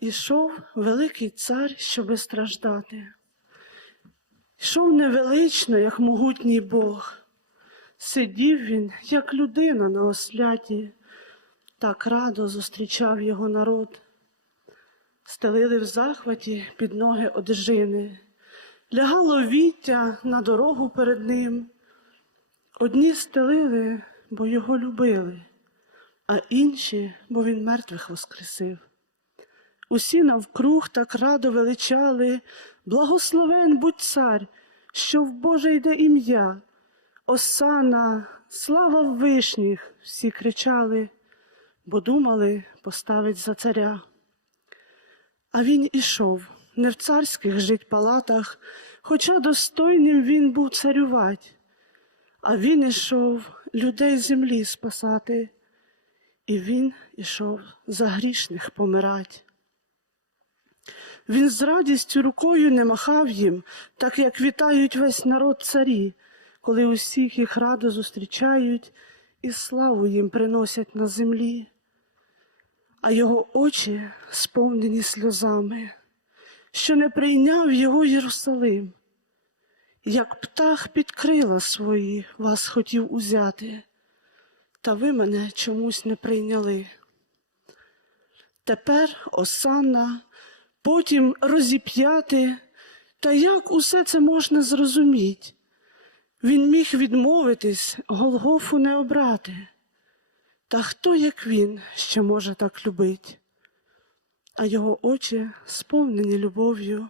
Ішов великий цар, щоби страждати. Йшов невелично, як могутній Бог. Сидів він, як людина на осляті, так радо зустрічав його народ. Стелили в захваті під ноги одежини, лягало віття на дорогу перед ним. Одні стелили, бо його любили, а інші, бо він мертвих воскресив. Усі навкруг так радо величали, благословен будь цар, що в Боже йде ім'я. Осана, слава в вишніх, всі кричали, бо думали поставить за царя. А він ішов не в царських жить палатах, хоча достойним він був царювать, а він ішов людей землі спасати, і він ішов за грішних помирать. Він з радістю рукою не махав їм, так як вітають весь народ царі, коли усіх їх радо зустрічають і славу їм приносять на землі, а його очі сповнені сльозами, що не прийняв його Єрусалим. Як птах під крила свої вас хотів узяти, та ви мене чомусь не прийняли. Тепер осанна, потім розіп'яти, та як усе це можна зрозуміти? Він міг відмовитись, Голгофу не обрати. Та хто, як він, ще може так любить? А його очі сповнені любов'ю.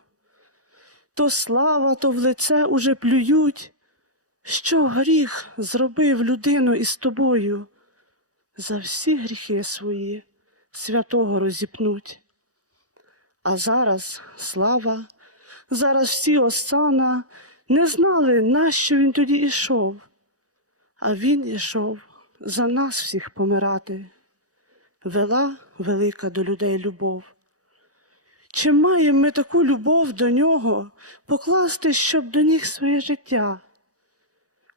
То слава, то в лице уже плюють. Що гріх зробив людину із тобою? За всі гріхи свої святого розіпнуть. А зараз слава, зараз всі осана не знали, нащо він тоді ішов. А він ішов за нас всіх помирати. Вела велика до людей любов. Чи маємо ми таку любов до нього покласти, щоб до них своє життя?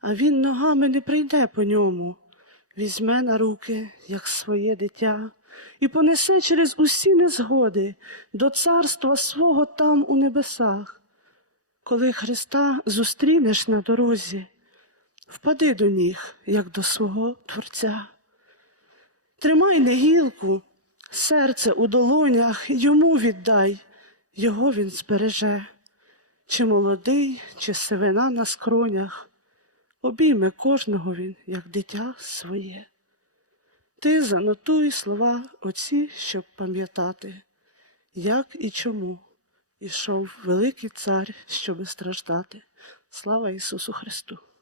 А він ногами не прийде по ньому, візьме на руки, як своє дитя, і понесе через усі незгоди до царства свого там у небесах. Коли Христа зустрінеш на дорозі, впади до ніг, як до свого Творця. Тримай не гілку, серце у долонях йому віддай, його він збереже, чи молодий, чи сивина на скронях, обійме кожного він, як дитя своє. Ти занотуй слова оці, щоб пам'ятати, як і чому ішов великий цар, щоби страждати. Слава Ісусу Христу!